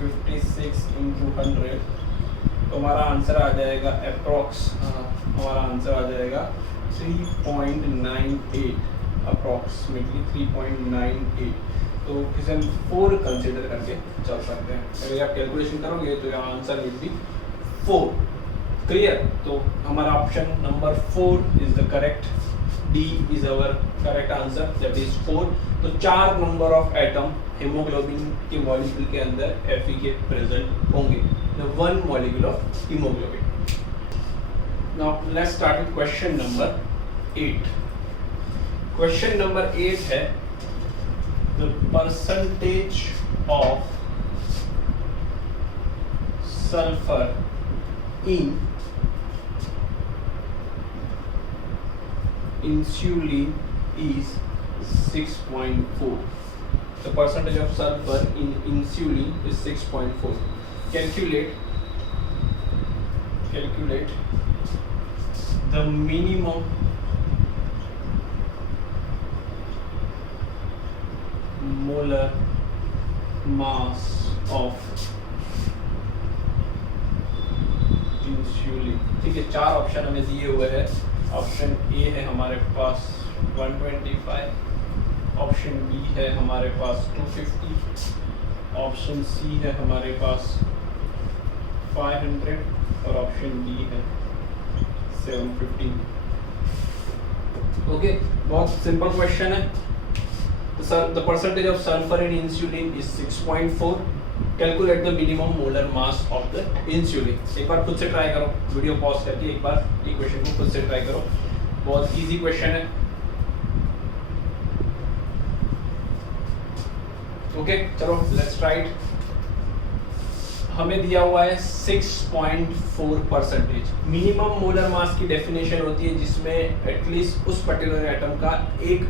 56 into 100, तो हमारा आंसर आ जाएगा अप्रॉक्स, हमारा आंसर आ जाएगा 3.98, अप्रॉक्सीमेटली 3.98। तो इसे हम 4 कंसिडर करके चल सकते हैं। अगर आप कैलकुलेशन करोगे तो यहाँ आंसर विल बी 4। क्लियर। तो हमारा option number 4 is the correct, D is our correct answer, that is 4। तो 4 नंबर ऑफ एटम हीमोग्लोबिन के मॉलिक्यूल के अंदर Fe के प्रेजेंट होंगे, the one molecule of haemoglobin. Now let's start with question number 8। Question number 8 है the percentage of sulfur in insulin is 6.4. The percentage of sulfur in insulin is 6.4. Calculate calculate the minimum molar mass of insulin. ठीक है, चार option हमें दिए हुए हैं। Option A है हमारे पास 125, ऑप्शन बी है हमारे पास 250, ऑप्शन सी है हमारे पास 500 और ऑप्शन डी है 750। ओके, बहुत सिंपल क्वेश्चन है। The percentage of sulfur in insulin is 6.4. Calculate the minimum molar mass of the insulin. एक बार खुद से ट्राई करो, वीडियो पॉज करके एक बार इक्वेशन को खुद से ट्राई करो। बहुत इजी क्वेश्चन है। ओके, चलो लेट्स ट्राई इट। हमें दिया हुआ है 6.4%। मिनिमम मोलर मास की डेफिनेशन होती है जिसमें एटलीस्ट उस पर्टिकुलर एटम का एक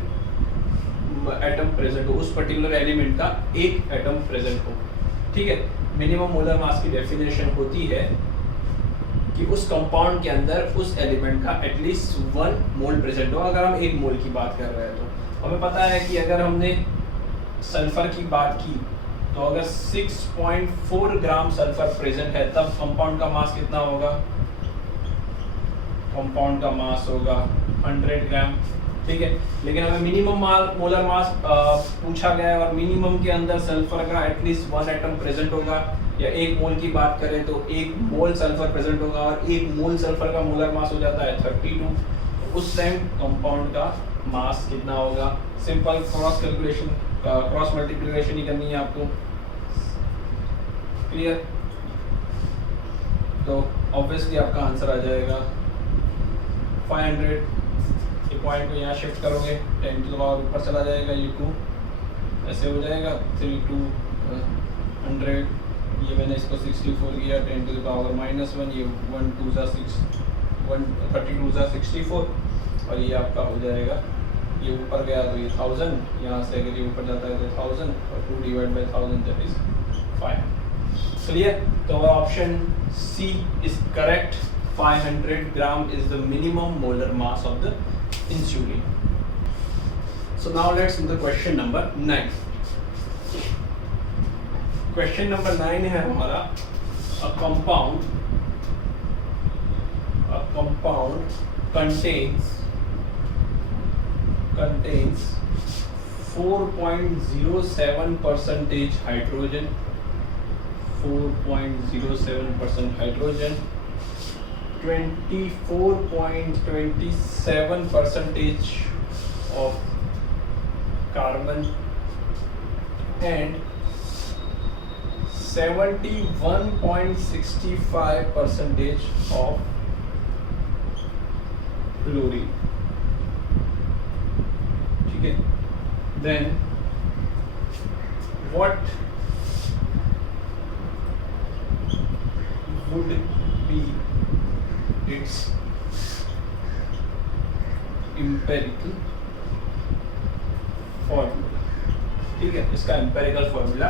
एटम प्रेजेंट हो, उस पर्टिकुलर एलिमेंट का एक एटम प्रेजेंट हो। ठीक है, मिनिमम मोलर मास की डेफिनेशन होती है कि उस कंपाउंड के अंदर उस एलिमेंट का एटलीस्ट 1 मोल प्रेजेंट हो। अगर हम 1 मोल की बात कर रहे हैं तो हमें पता है कि अगर हमने सल्फर की बात की तो अगर 6.4 ग्राम सल्फर प्रेजेंट है तब कंपाउंड का मास कितना होगा? कंपाउंड का मास होगा 100 ग्राम। ठीक है, लेकिन हमें मिनिमम मोलर मास पूछा गया है और मिनिमम के अंदर सल्फर का एटलीस्ट 1 एटम प्रेजेंट होगा। या 1 मोल की बात करें तो 1 मोल सल्फर प्रेजेंट होगा और 1 मोल सल्फर का मोलर मास हो जाता है 32। उस टाइम कंपाउंड का मास कितना होगा? सिंपल क्रॉस मल्टीप्लिकेशन ही करनी है आपको। क्लियर? तो ऑब्वियसली आपका आंसर आ जाएगा 500। पॉइंट को यहाँ शिफ्ट करोगे 10 टू द पावर ऊपर चला जाएगा, ये 2 ऐसे हो जाएगा 3 2 100। ये मैंने इसको 64 किया, 10 टू द पावर -1, ये 1 2 जा 6 1 32 जा 64 और ये आपका हो जाएगा, ये ऊपर गया तो ये 1000, यहाँ से अगर ये ऊपर जाता है तो 1000 और 2 divide by 1000 that is 5। Clear? तो option C is correct. 500 gram is the minimum molar mass of the insulin. So now let's do the question number 9. Question number 9 है हमारा a compound contains 4.07% hydrogen, 4.07% hydrogen, 24.27% of carbon and 71.65% of chlorine. ठीक है, then what would be its empirical formula? ठीक है, इसका empirical formula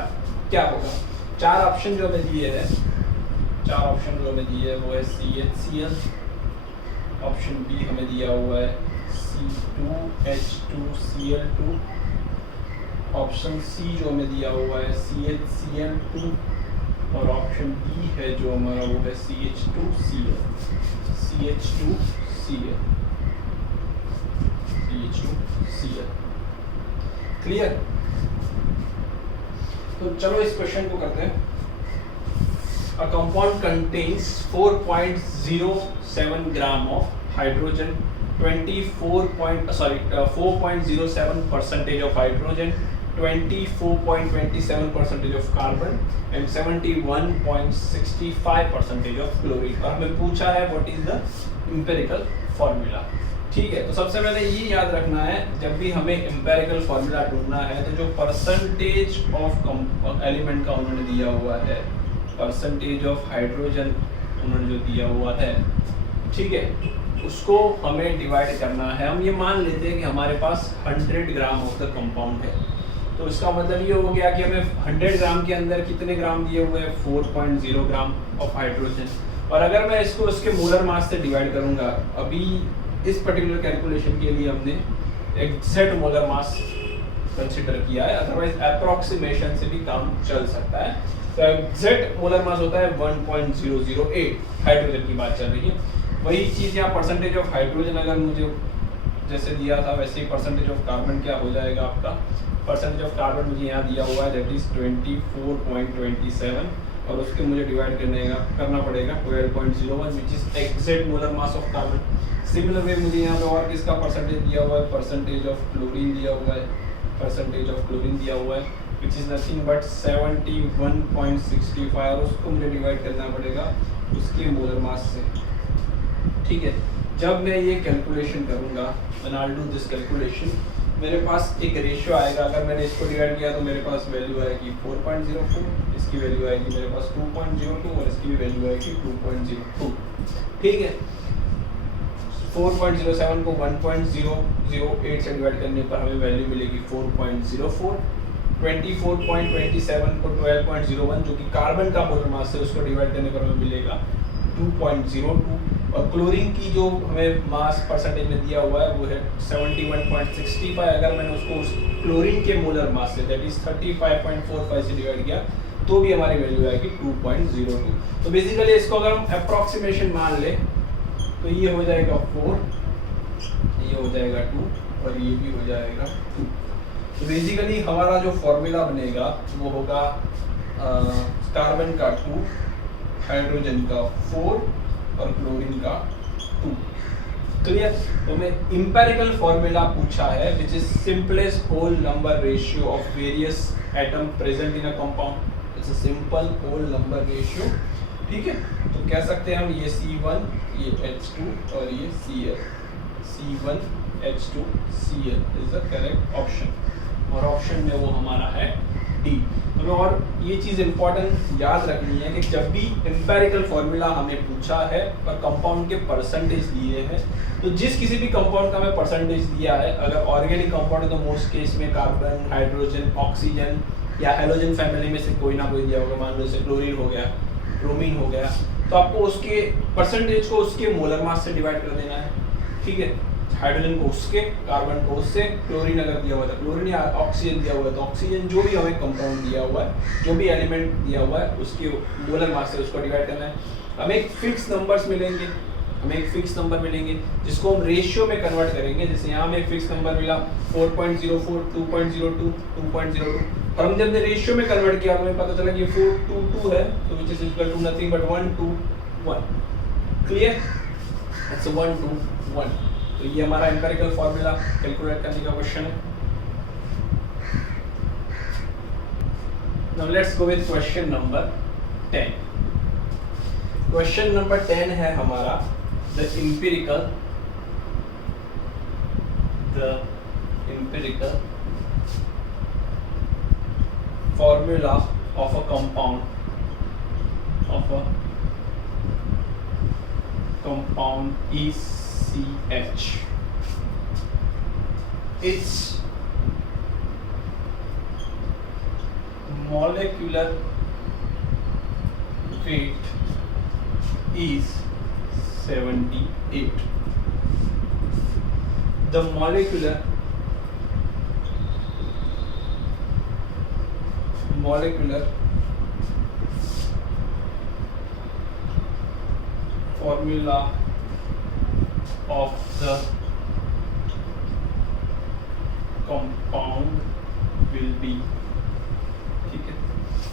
क्या होगा? 4 option जो हमें दिए हैं, वो है CHCl, ऑप्शन बी हमें दिया हुआ है C2H2Cl2, ऑप्शन सी जो हमें दिया हुआ है CHCl2 और ऑप्शन डी है जो हमारा वो है CH2Cl। क्लियर? तो चलो इस क्वेश्चन को करते हैं। A compound contains 4.07 gram of hydrogen, 4.07% of hydrogen, 24.27% of carbon and 71.65% of chlorine। और हमें पूछा है what is the empirical formula। ठीक है, तो सबसे पहले ये याद रखना है जब भी हमें empirical formula ढूंढना है तो जो percentage of element का उन्होंने दिया हुआ है, percentage of hydrogen उन्होंने जो दिया हुआ है, ठीक है, उसको हमें डिवाइड करना है। हम ये मान लेते हैं कि हमारे पास 100 ग्राम ऑफ द कंपाउंड है, तो इसका मतलब ये हो गया कि हमें 100 ग्राम के अंदर कितने ग्राम दिए हुए हैं? 4.0 ग्राम ऑफ हाइड्रोजन। और अगर मैं इसको उसके मोलर मास से डिवाइड करूंगा, अभी इस पर्टिकुलर कैलकुलेशन के लिए हमने एग्जैक्ट मोलर मास कंसीडर किया है, अदरवाइज अप्रोक्सीमेशन से भी काम चल सकता है। तो एग्जैक्ट मोलर मास होता है 1.008, हाइड्रोजन की बात चल रही है। वही चीज यहाँ परसेंटेज ऑफ हाइड्रोजन अगर मुझे जैसे दिया था वैसे ही परसेंटेज ऑफ कार्बन क्या हो जाएगा आपका, परसेंटेज ऑफ कार्बन मुझे यहाँ दिया हुआ है दैट इज 24.27 और उसके मुझे डिवाइड करना पड़ेगा 12.01 which is exact molar mass of carbon. Similar way मुझे यहाँ पे और किसका परसेंटेज दिया हुआ है, परसेंटेज ऑफ क्लोरीन दिया हुआ है, परसेंटेज ऑफ क्लोरीन दिया हुआ है विच इज नथिंग बट 71.65 और उसको मुझे डिवाइड करना पड़ेगा उसके मोलर मास से। ठीक है, जब मैं ये कैलकुलेशन करूँगा, when I do this calculation, मेरे पास एक रेशियो आएगा। अगर मैंने इसको डिवाइड किया तो मेरे पास वैल्यू आएगी 4.04, इसकी वैल्यू आएगी मेरे पास 2.02 और इसकी भी वैल्यू आएगी 2.02। ठीक है, 4.07 को 1.008 से डिवाइड करने पर हमें वैल्यू मिलेगी 4.04, 24.27 को 12.01 जो कि कार्बन का मोलर मास है उसको डिवाइड करने पर हमें मिलेगा 2.02 और क्लोरीन की जो हमें मास परसेंटेज में दिया हुआ है वो है 71.65। अगर मैंने उसको उस क्लोरीन के molar mass say that is 35.45 से डिवाइड किया तो भी हमारी वैल्यू आएगी 2.02। तो बेसिकली इसको अगर हम अप्रोक्सीमेशन मान ले तो ये हो जाएगा 4, ये हो जाएगा 2 और ये भी हो जाएगा 2। तो बेसिकली हमारा जो फॉर्मूला बनेगा वो होगा कार्बन का 2, हाइड्रोजन का 4 और क्लोरीन का 2। क्लियर? तो मैं इंपेरिकल फॉर्मूला पूछा है which is simplest whole number ratio of various atom present in a compound. It's a simple whole number ratio. ठीक है, तो कह सकते हैं हम ये C1, ये H2 और ये Cl, C1H2Cl is the correct option और ऑप्शन में वो हमारा है डी। तो और ये चीज़ इंपॉर्टेंट याद रखनी है कि जब भी एम्पेरिकल फॉर्मूला हमें पूछा है और कंपाउंड के परसेंटेज दिए हैं, तो जिस किसी भी कंपाउंड का हमें परसेंटेज दिया है, अगर ऑर्गेनिक कंपाउंड है तो मोस्ट केस में कार्बन, हाइड्रोजन, ऑक्सीजन या हेलोजन फैमिली में से कोई ना कोई दिया होगा। मान लो जैसे क्लोरीन हो गया, ब्रोमीन हो गया, तो आपको उसके परसेंटेज को उसके मोलर मास से डिवाइड कर देना है। ठीक है, हाइड्रोजन को उसके, कार्बन को उससे, क्लोरीन अगर दिया हुआ है क्लोरीन या ऑक्सीजन दिया हुआ है तो ऑक्सीजन, जो भी हमें कंपाउंड दिया हुआ है, जो भी एलिमेंट दिया हुआ है उसके मोलर मास से उसको डिवाइड करना है। हमें एक फिक्स नंबर्स मिलेंगे, जिसको हम रेशियो में कन्वर्ट करेंगे। जैसे यहाँ हमें एक फिक्स नंबर मिला 4.04, 2.02, 2.02 और हम जब रेशियो में कन्वर्ट किया तो हमें पता चला कि 422 है, तो which is equal to nothing but 1 to 1। Clear? It's 1 to 1। तो ये हमारा एम्पिरिकल फॉर्मूला कैलकुलेट करने का क्वेश्चन है। Now let's go with question number 10। Question number 10 है हमारा the empirical formula of a compound ECH. Its molecular weight is 78. The molecular formula of the compound will be। ठीक है,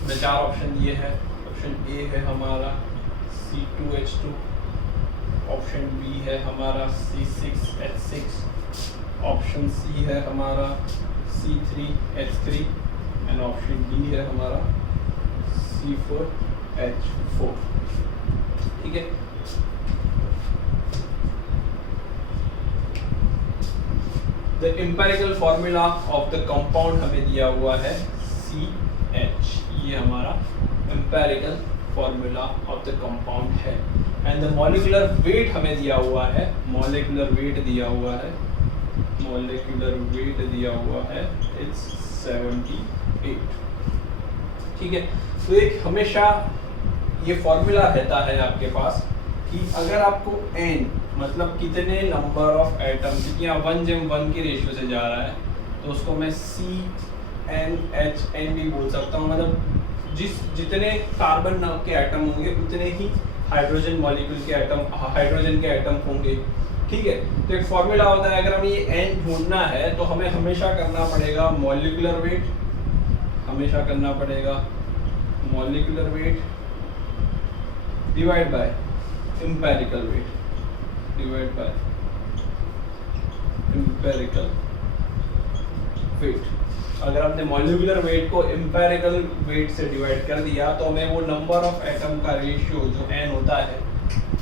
मैं 4 option दिए हैं। ऑप्शन ए है हमारा C2H2, ऑप्शन बी है हमारा C6H6, ऑप्शन सी है हमारा C3H3 एंड ऑप्शन डी है हमारा C4H4। ठीक है, the empirical formula of the compound हमें दिया हुआ है CH, ये हमारा empirical formula of the compound है। एंड द मॉलिक्यूलर वेट हमें दिया हुआ है, मॉलिक्यूलर वेट दिया हुआ है इट्स 78। ठीक है, तो एक हमेशा ये फॉर्मूला रहता है आपके पास कि अगर आपको n मतलब कितने नंबर ऑफ एटम, क्योंकि यहाँ 1:1 की रेशियो से जा रहा है, तो उसको मैं CnHn भी बोल सकता हूँ, मतलब जितने कार्बन के एटम होंगे उतने ही हाइड्रोजन मॉलिक्यूल के एटम, हाइड्रोजन के एटम होंगे। ठीक है, तो एक फॉर्मूला होता है, अगर हमें ये n ढूंढना है तो हमें हमेशा करना पड़ेगा मॉलिक्यूलर वेट, हमेशा करना पड़ेगा molecular weight divide by empirical weight, divide by empirical weight. अगर आपने मॉलिक्यूलर वेट को एम्पिरिकल वेट से डिवाइड कर दिया तो हमें वो नंबर ऑफ एटम का रेशियो जो n होता है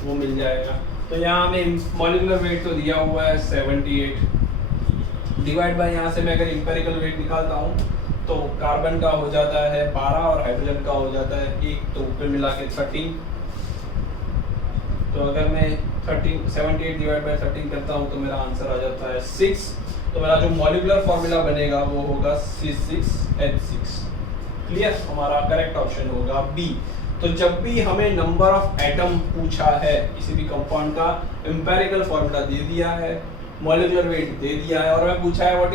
वो मिल जाएगा। तो यहाँ हमें मॉलिक्यूलर वेट तो दिया हुआ है 78, डिवाइड बाय यहाँ से मैं अगर एम्पिरिकल वेट निकालता हूँ तो कार्बन का हो जाता है 12 और हाइड्रोजन का हो जाता है 1, तो ऊपर मिला के 13। तो अगर मैं 78 डिवाइड बाय 13 करता हूँ तो मेरा आंसर आ जाता है 6। तो मेरा जो मॉलिक्यूलर फॉर्मूला बनेगा वो होगा C6H6। क्लियर, हमारा करेक्ट ऑप्शन होगा बी। तो जब भी हमें नंबर ऑफ एटम पूछा है किसी भी कंपाउंड का, एम्पिरिकल फॉर्मूला दे दिया है, मॉलिक्यूलर वेट दे दिया है, और हमें पूछा है what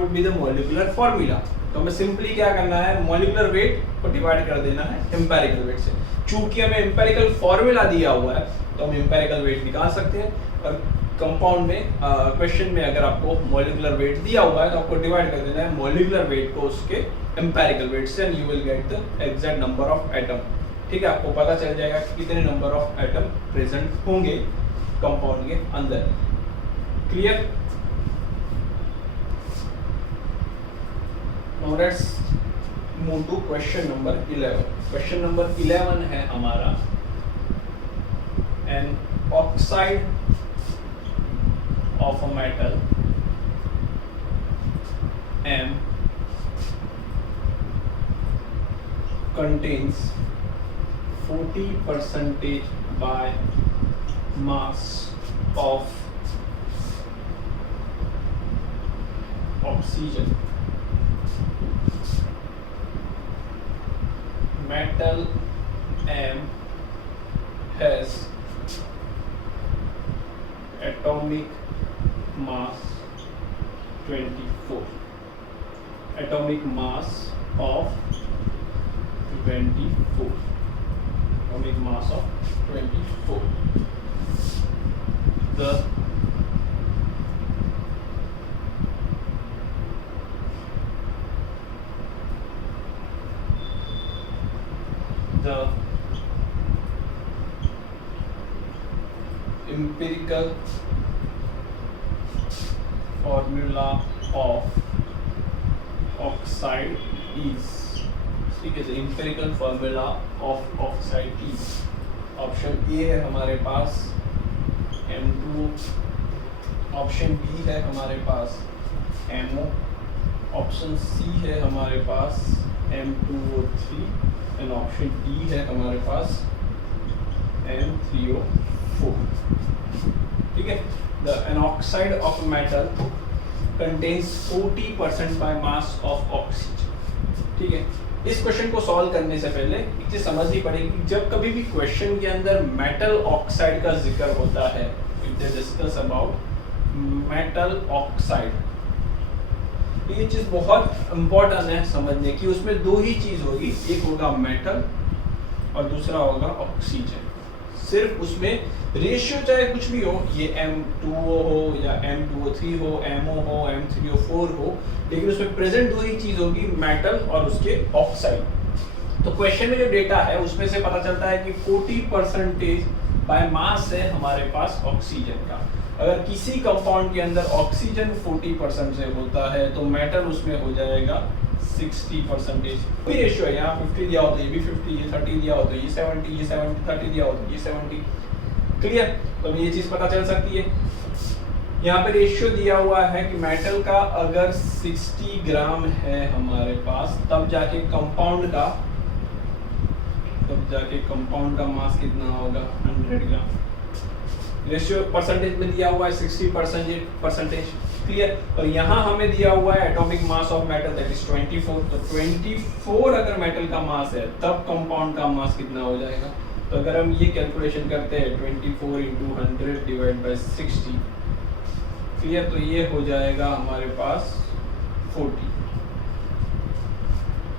would be the molecular formula, तो हमें सिंपली क्या करना है, मॉलिक्यूलर वेट को डिवाइड कर देना है एम्पिरिकल वेट से। चूंकि हमें एम्पिरिकल फॉर्मूला दिया हुआ है तो हम एम्पिरिकल वेट निकाल सकते हैं, और कंपाउंड में क्वेश्चन में अगर आपको मॉलिक्यूलर वेट दिया हुआ है तो आपको डिवाइड कर देना है मॉलिक्यूलर वेट को उसके एम्पिरिकल वेट से, and you will get the exact number of atom. ठीक है, आपको पता चल जाएगा कि कितने नंबर ऑफ एटम प्रेजेंट होंगे कंपाउंड के अंदर। Clear, now let's move to question number 11। Question number 11 है हमारा, an oxide of a metal M contains 40% by mass of oxygen. Metal M has atomic mass 24, atomic mass of 24, atomic mass of 24. The empirical formula of oxide is, ठीक है, empirical formula of oxide is, option A है हमारे पास M2, option B है हमारे पास MO, option C है हमारे पास M2O3, and option D है हमारे पास M3O4। ठीक है, an oxide of a metal contains 40% by mass of oxygen। ठीक है, इस क्वेश्चन को सॉल्व करने से पहले एक चीज समझनी पड़ेगी, जब कभी भी क्वेश्चन के अंदर मेटल ऑक्साइड का जिक्र होता है, if they discuss about metal oxide, ये चीज बहुत इंपॉर्टेंट है समझने की। उसमें दो ही चीज होगी, एक होगा मेटल और दूसरा होगा ऑक्सीजन। सिर्फ उसमें रेशियो चाहे कुछ भी हो, ये M2O हो या M2O3 हो, MO हो, M3O4 हो, लेकिन उसमें प्रेजेंट दो ही चीज होगी, मेटल और उसके ऑक्साइड। तो क्वेश्चन में जो डेटा है उसमें से पता चलता है कि 40% बाय मास है हमारे पास ऑक्सीजन का। अगर किसी कंपाउंड के अंदर ऑक्सीजन 40% से होता है तो मेटल उसमें हो जाएगा 60%। कोई रेशियो है, यहाँ 50 दिया हो तो ये भी 50, ये 30 दिया हो तो ये 70, ये 70, 30 दिया हो तो ये 70। क्लियर, तो हमें ये चीज पता चल सकती है। यहाँ पे रेशियो दिया हुआ है कि मेटल का अगर 60 ग्राम है हमारे पास, तब जाके कंपाउंड का मास कितना होगा, 100 ग्राम। रेशियो परसेंटेज में दिया हुआ है 60%। क्लियर। और यहाँ हमें दिया हुआ है atomic mass of metal that is 24, तो 24 अगर मेटल का मास है तब कंपाउंड का मास कितना हो जाएगा। तो अगर हम ये कैलकुलेशन करते हैं 24 into 100 डिवाइड बाय 60, क्लियर, तो ये हो जाएगा हमारे पास 40।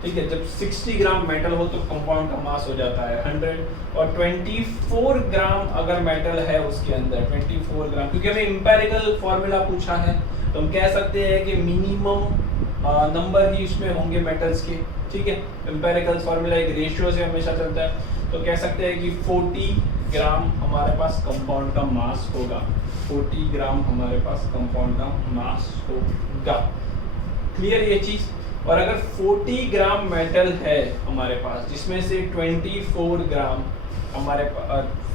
ठीक है, जब 60 ग्राम मेटल हो तो कंपाउंड का मास हो जाता है 100, और 24 ग्राम अगर मेटल है उसके अंदर 24 ग्राम, क्योंकि हमें इंपेरिकल फॉर्मूला पूछा है तो हम कह सकते हैं कि मिनिमम नंबर ही इसमें होंगे मेटल्स के। ठीक है, इंपेरिकल फॉर्मूला एक रेशियो से हमेशा चलता है, तो कह सकते हैं कि 40 ग्राम हमारे पास कंपाउंड का मास होगा, 40 ग्राम हमारे पास कंपाउंड का मास होगा। क्लियर ये चीज। और अगर 40 ग्राम मेटल है हमारे पास जिसमें से 24 ग्राम हमारे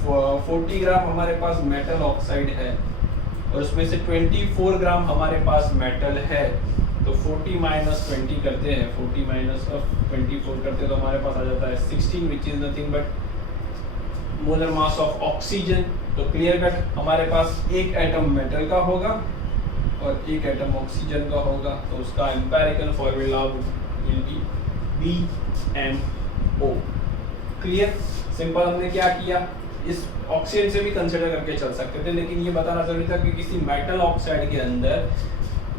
40 ग्राम हमारे पास मेटल ऑक्साइड है और उसमें से 24 ग्राम हमारे पास मेटल है, तो 40 माइनस 20 करते हैं, 40 माइनस ऑफ 24 करते हैं तो हमारे पास आ जाता है 16, which is nothing but molar mass of oxygen. तो क्लियर कट हमारे पास एक एटम मेटल का होगा और एक एटम ऑक्सीजन का होगा, तो उसका empirical formula will be BMO। Clear, simple. हमने क्या किया, इस ऑक्सीजन से भी कंसिडर करके चल सकते थे, लेकिन ये बताना जरूरी था कि किसी मेटल ऑक्साइड के अंदर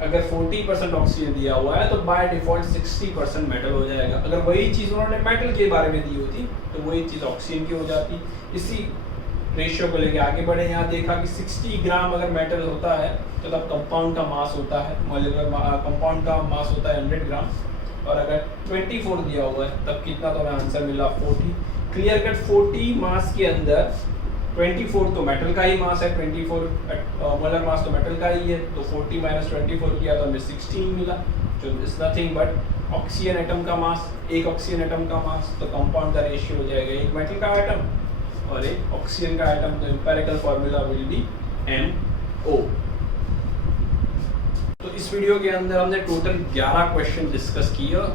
अगर 40% ऑक्सीजन दिया हुआ है तो बाय डिफॉल्ट 60% मेटल हो जाएगा। अगर वही चीज़ उन्होंने मेटल के बारे में दी होती तो वही चीज़ ऑक्सीजन की हो जाती। इसी रेशियो को लेके आगे बढ़े, यहाँ देखा कि 60 ग्राम अगर मेटल होता है तो तब कंपाउंड का मास होता है, मॉलिक्यूलर कंपाउंड का मास होता है 100 ग्राम, और अगर 24 दिया हुआ है तब कितना, तो हमें आंसर मिला 40। क्लियर कट, 40 मास के अंदर 24 तो मेटल का ही मास है, 24 मोलर मास तो मेटल का ही है, तो 40 माइनस 24 किया तो हमें 16 मिला, जो is nothing but oxygen atom का मास, एक ऑक्सीजन एटम का मास, तो कंपाउंड का रेशियो हो जाएगा एक मेटल का एटम और एक ऑक्सीजन का एटम, तो empirical formula will be MO। तो इस वीडियो के अंदर हमने टोटल 11 क्वेश्चन डिस्कस किए।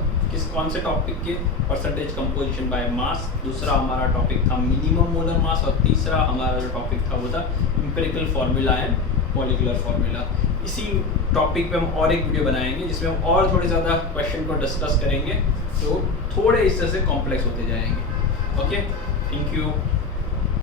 कौन से टॉपिक के, परसेंटेज कंपोजिशन बाय मास, दूसरा हमारा टॉपिक था मिनिमम मोलर मास, और तीसरा हमारा जो टॉपिक था वो था empirical formula and molecular formula. इसी टॉपिक पे हम और एक वीडियो बनाएंगे जिसमें हम और थोड़े ज़्यादा क्वेश्चन को डिस्कस करेंगे, तो थोड़े इससे से कॉम्प्लेक्स होते जाएंगे। Okay, thank you.